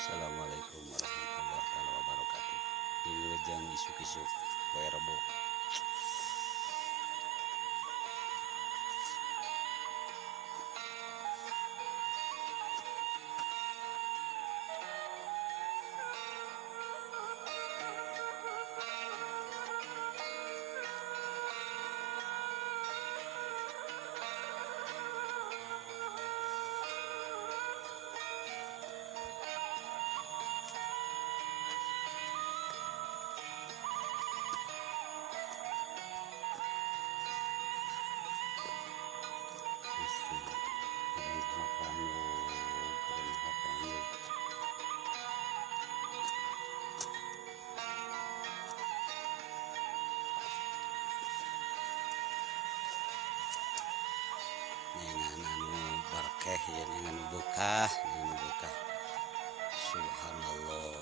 Assalamualaikum warahmatullahi wabarakatuh. Dilujang isuk-isuk poe Rebo. Gusti kurang hapanyog, kurang hapanyog. Nengan anu barkeh ya nengan bekah, nengan bekah. Subhanallah.